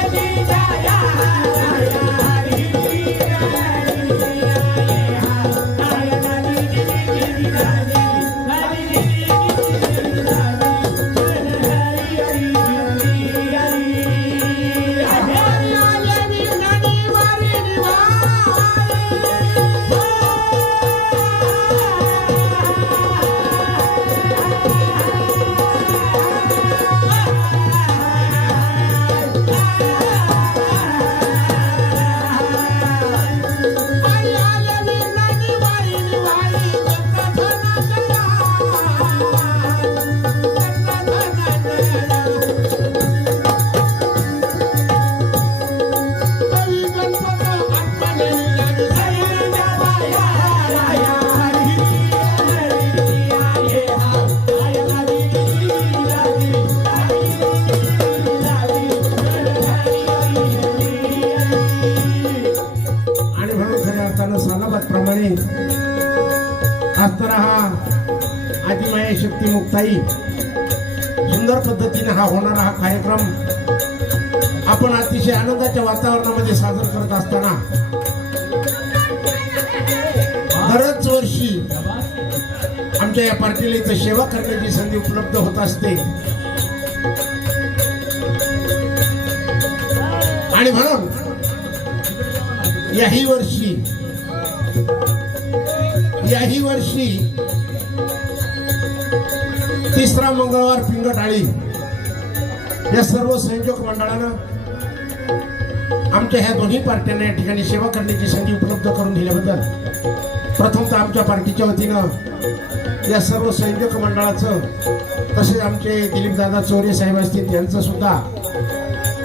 आणि असणारा हा आदिमाया शक्ती मुक्ताई सुंदर पद्धतीने हा होणारा हा कार्यक्रम आपण अतिशय आनंदाच्या वातावरणामध्ये सादर करत असताना बरच वर्षी आमच्या या पार्टीला इथं सेवा करण्याची संधी उपलब्ध होत असते. आणि म्हणून याही वर्षी याही वर्षी तिसरा मंगळवार पिंगटाळी या सर्व संयोजक मंडळानं आमच्या ह्या दोन्ही पार्ट्यांना या ठिकाणी सेवा करण्याची संधी उपलब्ध करून दिल्याबद्दल प्रथमतः आमच्या पार्टीच्या वतीनं या सर्व संयोजक मंडळाचं तसेच आमचे दिलीपदादा चौरे चोरे साहेब असतील यांचं सुद्धा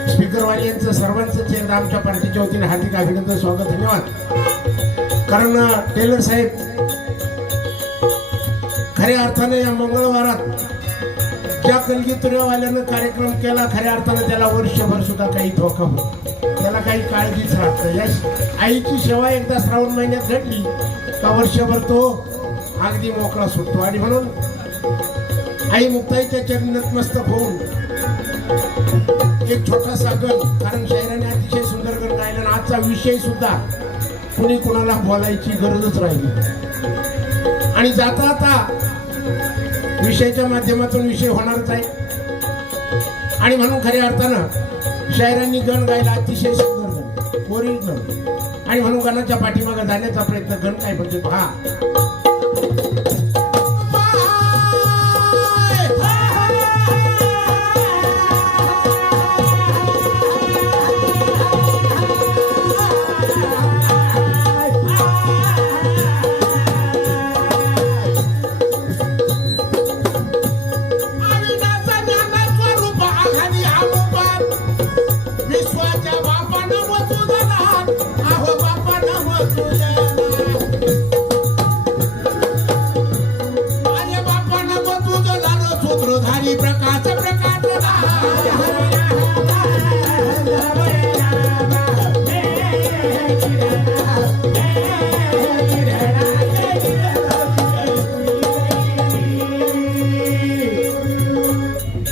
स्पीकरवाले यांचं सर्वांचं चेहरा आमच्या पार्टीच्या वतीने हार्दिक अभिनंदन स्वागत धन्यवाद. कारण टेलर साहेब खऱ्या अर्थाने या मंगळवारात ज्या कलगीतुऱ्यावाल्यानं कार्यक्रम केला खऱ्या अर्थानं त्याला वर्षभर सुद्धा काही धोका होत त्याला काही काळजीच राहत या आईची सेवा एकदा श्रावण महिन्यात घडली का वर्षभर तो अगदी मोकळा सुटतो. आणि म्हणून आई मुक्ताईच्या चरणी नतमस्तक होऊन एक छोटासा गण कारण शहराने अतिशय सुंदर गण गायला आजचा विषय सुद्धा कुणी कुणाला बोलायची गरजच राहिली आणि जाता आता विषयाच्या माध्यमातून विषय होणारच आहे. आणि म्हणून खऱ्या अर्थानं शायरांनी गण गायला अतिशय सुंदर गण ओरिजिनल आणि म्हणून गणाच्या पाठीमागे जाण्याचा प्रयत्न गण काय म्हणजे पहा. धारी सूत्रधारी प्रकाश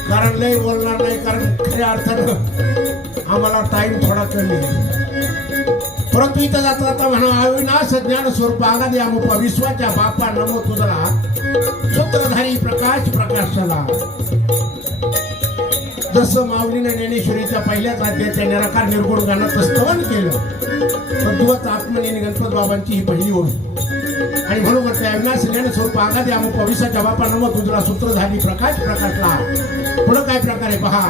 कारण लय बोलणार नाही कारण खऱ्या अर्थानं आम्हाला टाइम थोडा कमी आहे. परंतु इथं जाता जाता म्हणा अविनाश ज्ञान स्वरूप आगादी अमुपा विश्वाच्या बापा नमो तुझला सूत्रधारी प्रकाश प्रकाशाला जसं माऊलीने ज्ञानेश्वरीच्या पहिल्याच अध्यायाच्या निराकार निर्गुण गाण्याचं स्तवन केलं तद्वत आत्मनेने गणपत बाबांची ही पहिली ओळख आणि म्हणून म्हणते अविनाश ज्ञान स्वरूप आगादी अमुपा विश्वाच्या बापा नमो तुझला सूत्रधारी प्रकाश प्रकाशला पुढं काय प्रकारे पहा